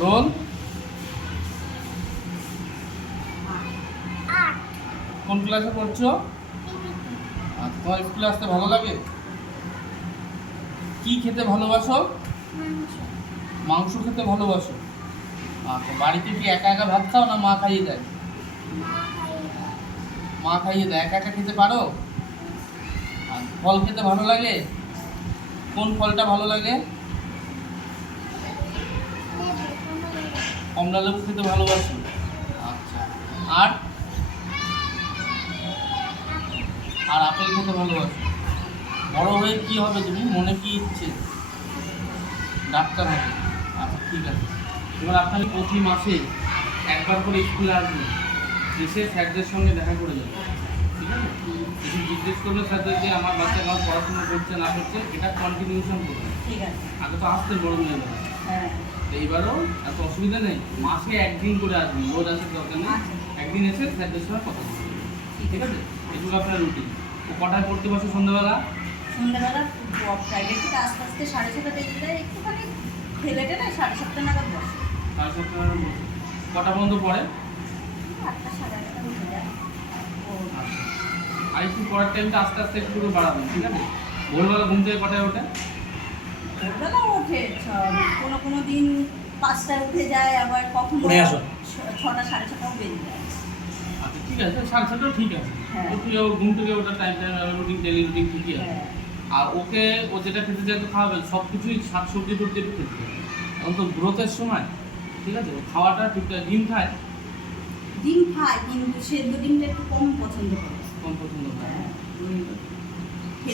Role কোন ক্লাসে পড়ছো? আর তোমার স্কুলে আসতে ভালো লাগে? কি খেতে ভালোবাসো? মাংস। খেতে ভালোবাসো? আচ্ছা বাড়িতে কি একা একা ভাত খাও না মা খাইয়ে দেয়? মা খাইয়ে দেয়। একা একা খেতে পারো? আর ফল খেতে ভালো লাগে? কোন ফলটা ভালো লাগে? কমলা লেবু। খেতে ভালোবাসো। আচ্ছা। আর? আর আপেল খেতে ভালোবাসো। বড় হয়ে কি হবে তুমি? মনে কি ইচ্ছে? ডাক্তার হবে। আচ্ছা ঠিক আছে। এবার আপনার প্রতি মাসে একবার করে স্কুলে আসবেন এসে স্যারদের সঙ্গে দেখা করে যাবেন জিজ্ঞেস করবে স্যারদের যে আমার বাচ্চা কেমন পড়াশোনা করছে না করছে এটা কন্টিনিউশন করবে ঠিক আছে। আগে তো আসতেন বড় মেয়ে হ্যাঁ। এইবারও এত অসুবিধা নেই মাসে একদিন করে আসবেন রোজ আসার দরকার নেই। আচ্ছা। একদিন এসে স্যারদের সঙ্গে কথা ঠিক আছে? এগুলো আপনার রুটিন ও কটায় পড়তে বসে সন্ধ্যাবেলা? সন্ধ্যাবেলা প্রাইভেট থেকে আস্তে আস্তে সাড়ে ছটা বেজে যায় একটুখানি ফেলেটে না সাড়ে সাতটা নাগাদ বসে। সাড়ে সাতটা বসে। কটা পর্যন্ত পড়ে? আটটা সাড়ে আটটা বেজে যায়। ও আচ্ছা। আর একটু পড়ার টাইমটা আস্তে আস্তে একটু করে বাড়াবেন ঠিক আছে? ভোরবেলা ঘুম থেকে কটায় ওঠে? ভোরবেলা ওঠে কোনো কোনো দিন পাঁচটায় উঠে যায় আবার কখনো ছটা সাড়ে ছটাও বেজে যায়। আচ্ছা ঠিক আছে সাড়ে সাতটাও ঠিক আছে। হ্যাঁ। একটু ওর ঘুম থেকে ওঠার time time routine daily routine ঠিকই আছে। হ্যাঁ। আর ওকে ও যেটা খেতে চায় তো সব কিছুই শাক সবজি টবজি একটু খেতে হবে। এখন তো গ্রোথের সময় ঠিক আছে? ও খাওয়াটা ঠিকঠাক ডিম খায়? ডিম খায় কিন্তু সেদ্ধ ডিমটা একটু কম পছন্দ করে। কম পছন্দ করে হ্যাঁ।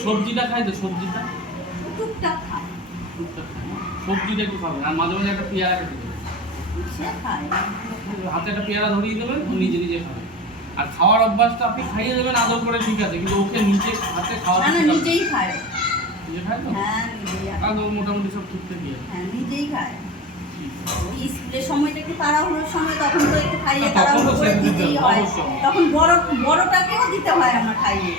সবজিটা খায় তো সবজিটা? টুকটাক খায় টুকটাক খায় সবজিটা একটু খাবে। আর মাঝে মাঝে একটা পেয়ারা খেতে দেবে। হাতে একটা পেয়ারা ধরিয়ে দেবেন ও নিজে নিজে খাবে। আর খাওয়ার অভ্যাসটা আপনি খাইয়ে দেবেন আদর করে ঠিক আছে কিন্তু ওকে নিজে হাতে খাওয়া নিজেই খায়। নিজে খায় তো? হ্যাঁ মোটামুটি সব ঠিকঠাকই আছে। হ্যাঁ নিজেই খায়। স্কুলের সময়টা একটু তাড়াহুড়োর সময় তখন তো একটু খাইয়ে তাড়াহুড়ো করে দিতেই হয়। তখন বড় বড়টাকেও দিতে হয় আমার খাইয়ে।